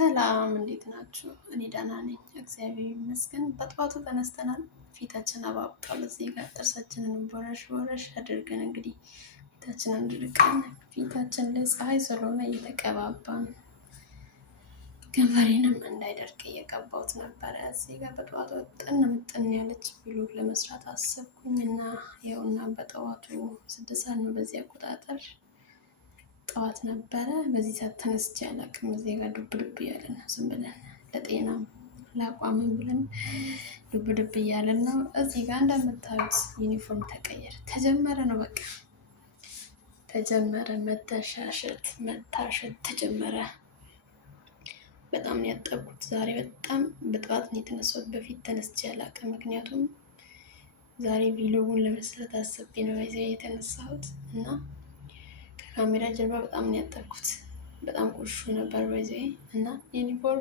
ሰላም እንዴት ናችሁ? እኔ ደህና ነኝ፣ እግዚአብሔር ይመስገን። በጠዋቱ ተነስተናል። ፊታችን አባብጧል። እዚህ ጋር ጥርሳችንን ቦረሽ ቦረሽ አድርገን እንግዲህ ፊታችንን አድርቀን ፊታችን ላይ ፀሐይ ስለሆነ እየተቀባባን ከንፈሬንም እንዳይደርቅ እየቀባሁት ነበረ። እዚህ ጋር በጠዋቱ ምጥን ያለች ቪሎግ ለመስራት አሰብኩኝ እና ይኸውና በጠዋቱ 6 ሰዓት ነው በዚህ አቆጣጠር። ጠዋት ነበረ። በዚህ ሰዓት ተነስቼ አላውቅም። እዚህ ጋር ዱብ ዱብ እያለን ነው፣ ዝም ብለን ለጤናም ለአቋምም ብለን ዱብ ዱብ እያለን ነው። እዚህ ጋር እንደምታዩት ዩኒፎርም ተቀየረ፣ ተጀመረ ነው በቃ ተጀመረ። መታሸት ተጀመረ። በጣም ነው ያጠብኩት ዛሬ። በጣም በጠዋት ነው የተነሳሁት። በፊት ተነስቼ አላውቅም፣ ምክንያቱም ዛሬ ቪሎጉን ለመስራት አስቤ ነው የተነሳሁት እና ከካሜራ ጀርባ በጣም ነው ያጠብኩት። በጣም ቆሹ ነበር እና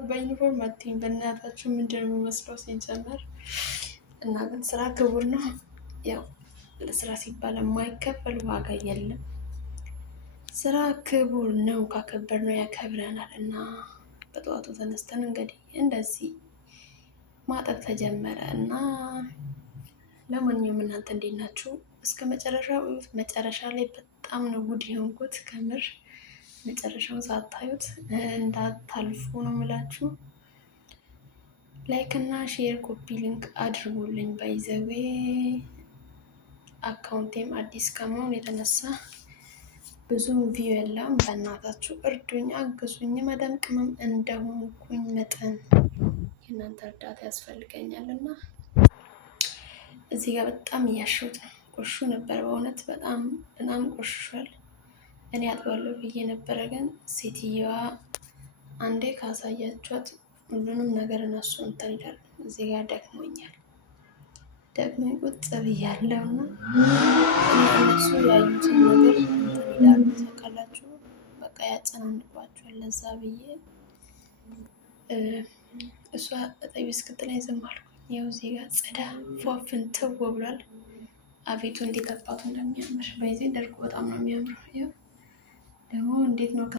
በዩኒፎርም አትይኝ በእናታችሁ፣ ምንድን ነው የሚመስለው ሲጀመር። እና ግን ስራ ክቡር ነው። ያው ለስራ ሲባል የማይከፈል ዋጋ የለም። ስራ ክቡር ነው፣ ካከበር ነው ያከብረናል። እና በጠዋቱ ተነስተን እንግዲህ እንደዚህ ማጠብ ተጀመረ እና ለማንኛውም እናንተ እንዴት ናችሁ? እስከ መጨረሻው መጨረሻ ላይ በጣም ነው ጉድ የሆንኩት። ከምር መጨረሻውን ሳታዩት እንዳታልፉ ነው የምላችሁ። ላይክ እና ሼር ኮፒ ሊንክ አድርጉልኝ። ባይዘዌ አካውንቴም አዲስ ከመሆን የተነሳ ብዙ ቪው የለም። በእናታችሁ እርዱኝ፣ አግዙኝ። መዳም ቅመም እንደሆንኩኝ መጠን የእናንተ እርዳታ ያስፈልገኛል እና እዚህ ጋር በጣም እያሸሁት ነው። ቆሹ ነበር በእውነት በጣም ቆሽሿል። እኔ አጥባለሁ ብዬ ነበረ፣ ግን ሴትየዋ አንዴ ካሳያችኋት ሁሉንም ነገር እነሱ እንትን ይላሉ። እዚህ ጋር ደክሞኛል ቁጭ ብያለሁ እና እነሱ ያዩትን ነገር እንትን ይላሉ። ታውቃላችሁ፣ በቃ ያጨናንቋቸዋል። ለዛ ብዬ እሷ እጠቢ እስክትለኝ ዝም አልኩ። ያው እዚህ ጋር ጸዳ ፏፍን ትው ብሏል። አቤቱ እንዴት አባቱ እንደሚያምር ባይዜ ደርቆ በጣም ነው የሚያምረው። ያው ደግሞ እንዴት ነው